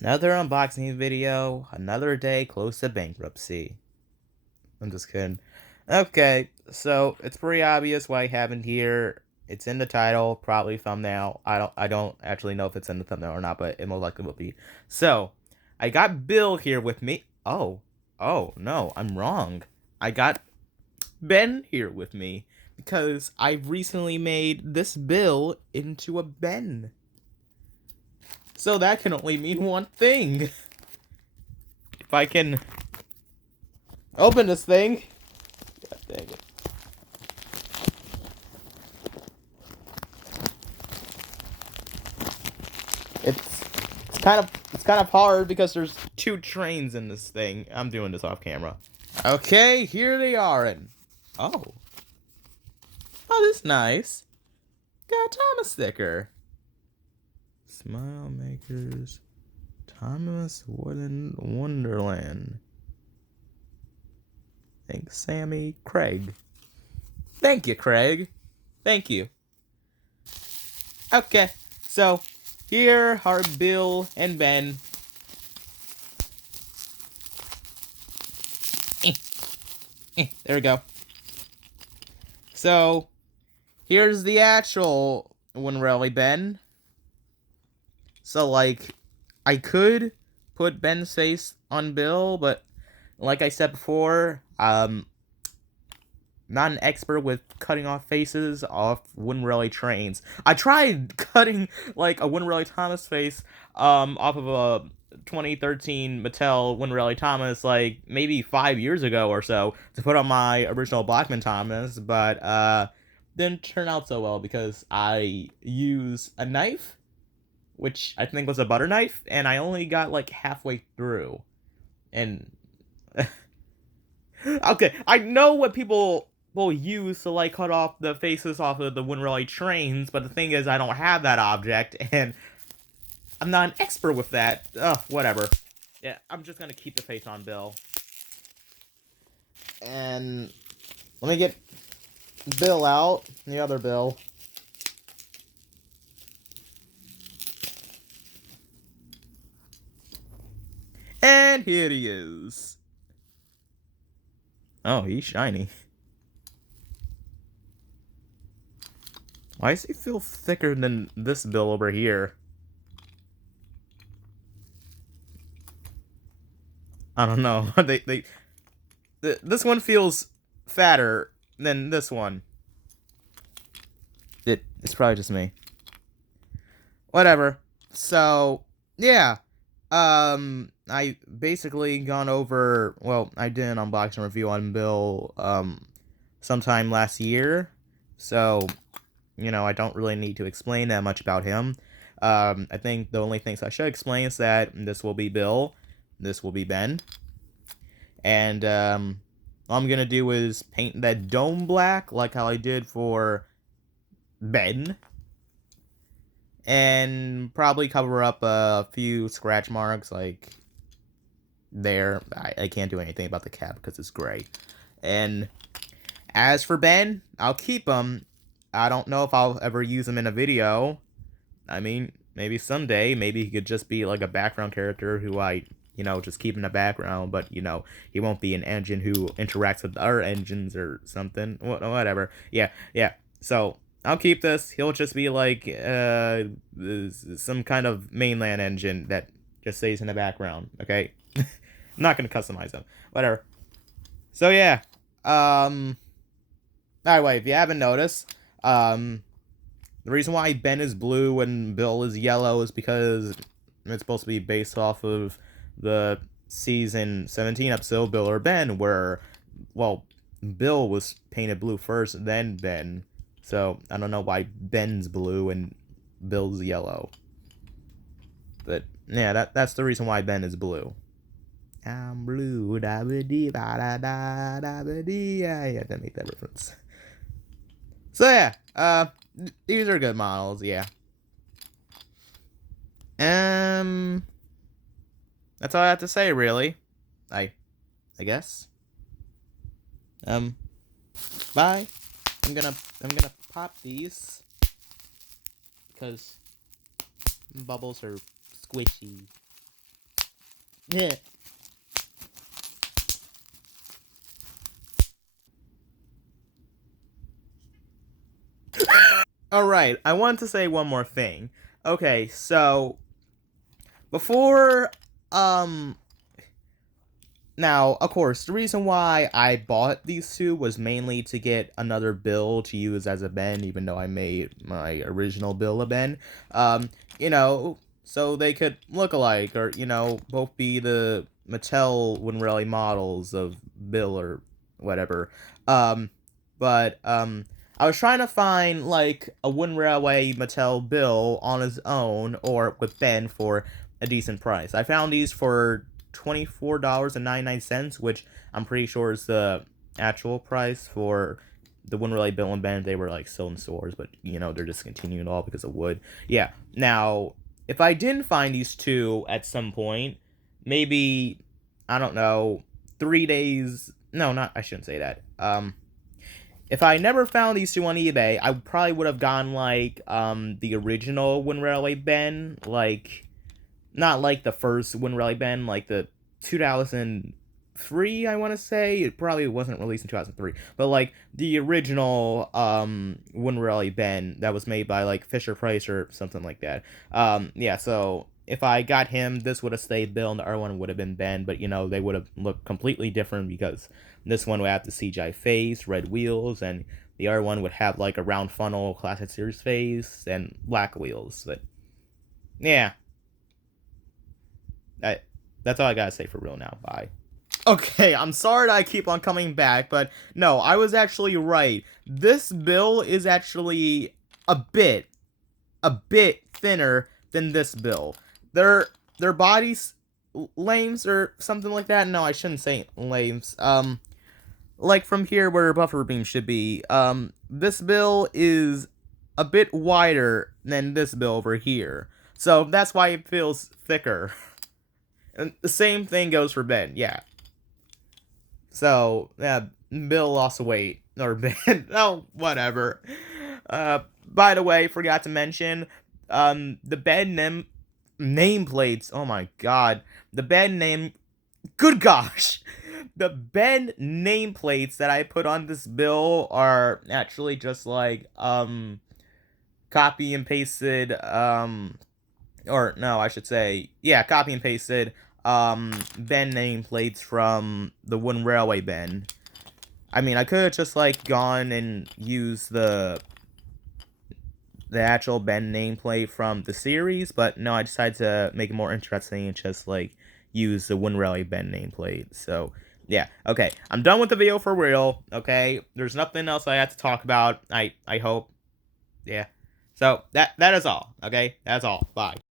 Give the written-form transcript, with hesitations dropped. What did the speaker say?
Another unboxing video, another day close to bankruptcy. I'm just kidding. Okay, so it's pretty obvious what I have in here. It's in the title, probably thumbnail. I don't actually know if it's in the thumbnail or not, but it most likely will be. So, I got Bill here with me. Oh, no, I'm wrong. I got Ben here with me because I recently made this Bill into a Ben. So that can only mean one thing. If I can open this thing. God dang it. It's it's kind of hard because there's two trains in this thing. I'm doing this off camera. Okay, here they are. And oh, this is nice. Got a Thomas sticker. Smile Makers, Thomas Wooden Wonderland. Thanks, Sammy Craig. Thank you, Craig. Thank you. Okay, so here are Bill and Ben. There we go. So here's the actual Winrelly Ben. So like, I could put Ben's face on Bill, but like I said before, not an expert with cutting off faces off Winrelly trains. I tried cutting like a Winrelly Thomas face off of a 2013 Mattel Winrelly Thomas like maybe 5 years ago or so to put on my original Blackman Thomas, but didn't turn out so well because I use a knife, which I think was a butter knife, and I only got like halfway through. And okay, I know what people will use to like cut off the faces off of the Winrelly trains, but the thing is, I don't have that object, and I'm not an expert with that. Ugh, whatever. Yeah, I'm just gonna keep the face on Bill. And let me get Bill out, the other Bill. And here he is. Oh, he's shiny. Why does he feel thicker than this Bill over here? I don't know. This one feels fatter than this one. It's probably just me. Whatever. So, yeah. I basically gone over, well, I did an unboxing review on Bill, sometime last year. So, I don't really need to explain that much about him. I think the only things I should explain is that this will be Bill, this will be Ben, and, all I'm gonna do is paint that dome black, like how I did for Ben, and probably cover up a few scratch marks, like there. I can't do anything about the cap because it's gray. And as for Ben, I'll keep him. I don't know if I'll ever use him in a video. I mean, maybe someday. Maybe he could just be like a background character who I, just keep in the background. But, he won't be an engine who interacts with other engines or something. Whatever. Yeah. So, I'll keep this. He'll just be like some kind of mainland engine that just stays in the background. Okay? I'm not going to customize him. Whatever. So, yeah. Anyway, if you haven't noticed, the reason why Ben is blue and Bill is yellow is because it's supposed to be based off of the season 17 episode Bill or Ben, where, well, Bill was painted blue first, then Ben. So, I don't know why Ben's blue and Bill's yellow. But, yeah, that's the reason why Ben is blue. I'm blue, da ba dee ba da da da ba dee. I had to make that reference. So yeah, these are good models, yeah. That's all I have to say, really. I guess. Bye. I'm gonna pop these because bubbles are squishy. Yeah. Alright, I want to say one more thing. Okay, so before um now, of course, the reason why I bought these two was mainly to get another bill to use as a Ben, even though I made my original bill a Ben. Um, so they could look alike, or, both be the Mattel Winrelli models of Bill or whatever. Um, but I was trying to find, like, a Winrelli Mattel Bill on his own, or with Ben for a decent price. I found these for $24.99, which I'm pretty sure is the actual price for the one really Bill and Ben. They were like still in stores, but they're discontinued all because of wood. Yeah. Now, if I didn't find these two at some point, maybe I don't know, 3 days. No, not. I shouldn't say that. If I never found these two on eBay, I probably would have gone like the original Wind Railway Ben, like not like the first Wind Rally Ben, like the 2003, I want to say. It probably wasn't released in 2003, but like the original Wind Rally Ben that was made by like Fisher Price or something like that. Yeah, so if I got him, this would have stayed Bill and the other one would have been Ben, but they would have looked completely different because this one would have the CGI face, red wheels, and the other one would have like a round funnel classic series face and black wheels. But yeah, I, that's all I gotta say for real now. Bye. Okay, I'm sorry that I keep on coming back, but no, I was actually right. This bill is actually a bit, thinner than this bill. Their bodies lames or something like that. No, I shouldn't say lames. Like from here where buffer beam should be. This bill is a bit wider than this bill over here, so that's why it feels thicker. And the same thing goes for Ben, yeah. So, yeah, Bill lost weight. Or Ben. Oh, whatever. By the way, forgot to mention, the Ben nameplates. Oh my god. The Ben name. Good gosh! The Ben nameplates that I put on this bill are actually just like, copy and pasted, or no, I should say, yeah, copy and pasted Ben nameplates from the Wooden Railway Ben. I mean, I could have just like gone and used the actual Ben nameplate from the series, but no, I decided to make it more interesting and just like use the Wooden Railway Ben nameplate. So yeah, okay, I'm done with the video for real. Okay, there's nothing else I have to talk about. I hope. Yeah. So that is all. Okay, that's all. Bye.